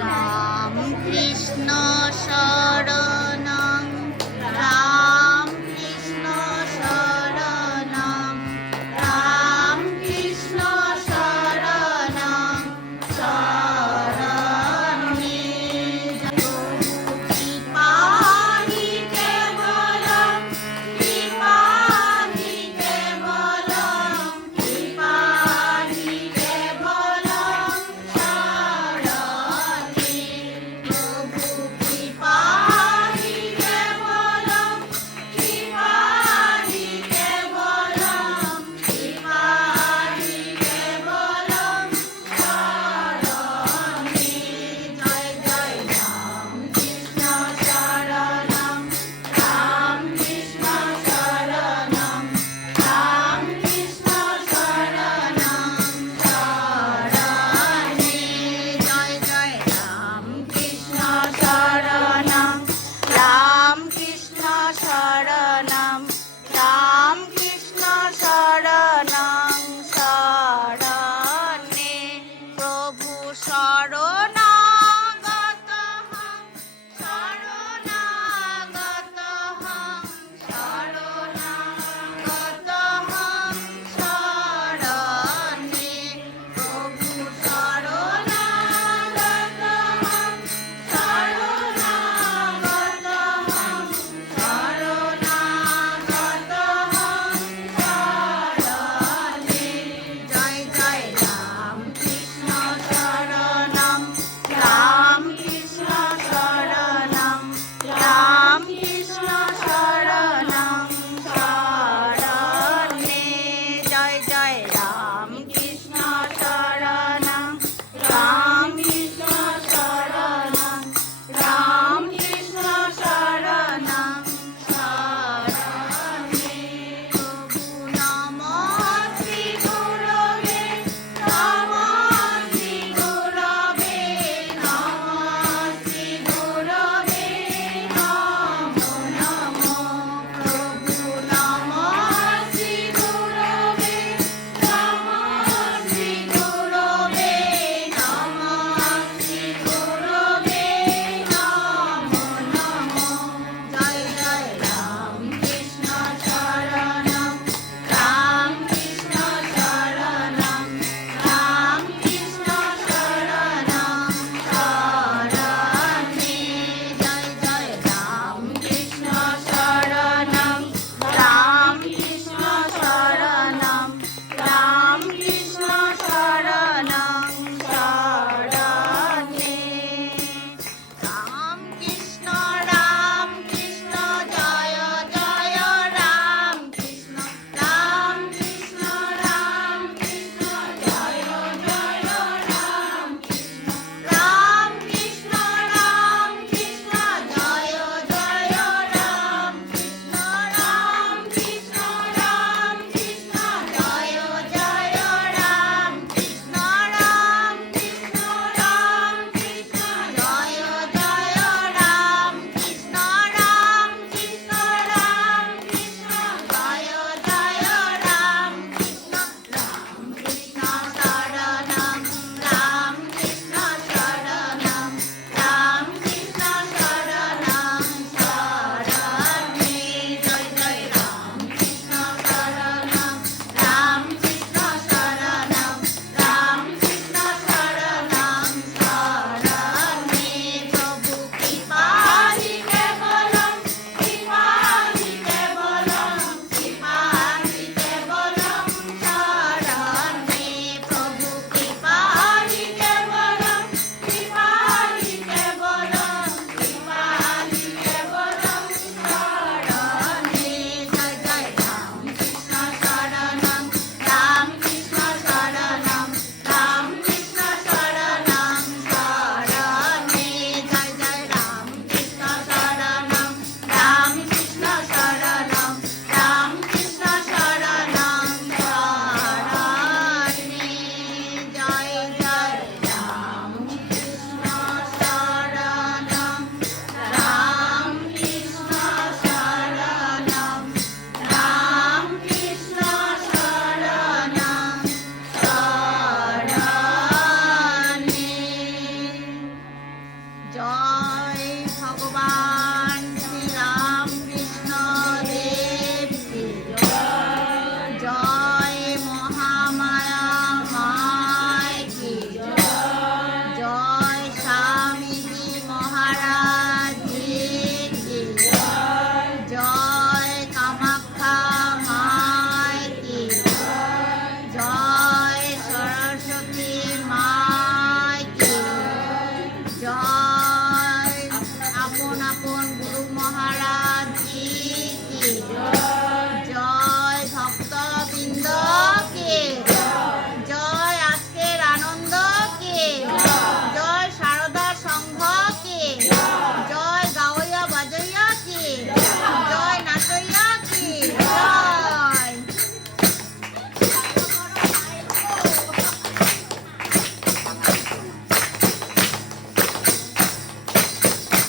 Ram Krishna শরণং।